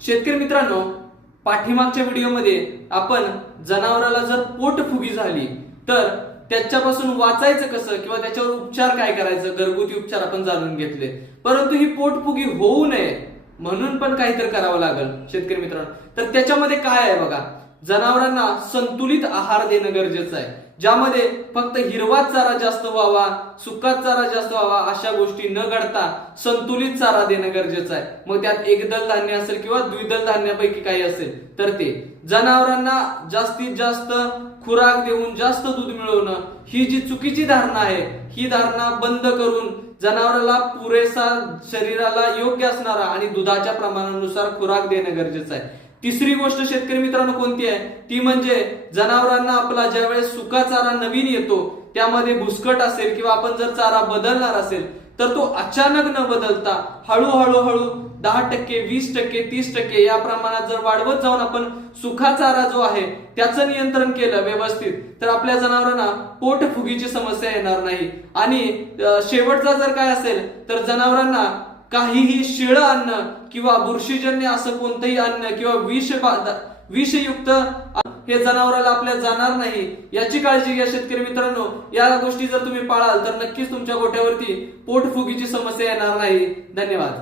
शेतकरी मित्रांनो, पाठीमागच्या व्हिडिओमध्ये आपण जनावराला जर पोटफुगी झाली तर त्याच्यापासून वाचायचं कसं किंवा त्याच्यावर उपचार काय करायचं, घरगुती उपचार आपण जाणून घेतले. परंतु ही पोटफुगी होऊ नये म्हणून पण काहीतरी करावं लागेल शेतकरी मित्रांनो. तर त्याच्यामध्ये काय आहे बघा, जनावरांना संतुलित आहार देणं गरजेचं आहे, ज्यामध्ये फक्त हिरवा चारा जास्त व्हावा, सुका चारा जास्त व्हावा अशा गोष्टी न घडता संतुलित चारा देणं गरजेचं आहे. मग त्यात एकदल धान्य असेल किंवा द्विदल धान्यापैकी काही असेल तर ते. जनावरांना जास्तीत जास्त खुराक देऊन जास्त दूध मिळवणं ही जी चुकीची धारणा आहे, ही धारणा बंद करून जनावराला पुरेसा शरीराला योग्य असणारा आणि दुधाच्या प्रमाणानुसार खुराक देणं गरजेचं आहे. तिसरी गोष्ट शेतकरी मित्रांनो कोणती आहे, ती म्हणजे जनावरांना आपला ज्यावेळेस सुका चारा नवीन येतो त्यामध्ये भुसकट असेल किंवा आपण जर चारा बदलणार असेल तर तो अचानक न बदलता हळूहळू 10%, 20%, 30% या प्रमाणात जर वाढवत जाऊन आपण सुखा चारा जो आहे त्याचं नियंत्रण केलं व्यवस्थित तर आपल्या जनावरांना पोटफुगीची समस्या येणार नाही. आणि शेवटचा जर काय असेल तर जनावरांना काहीही शिळं अन्न किंवा बुरशीजन्य असं कोणतंही अन्न किंवा विषयुक्त हे जनावराला आपल्या जाणार नाही याची काळजी घ्या शेतकरी मित्रांनो. या गोष्टी जर तुम्ही पाळाल तर नक्कीच तुमच्या गोठ्यावरती पोटफुगीची समस्या येणार नाही. धन्यवाद.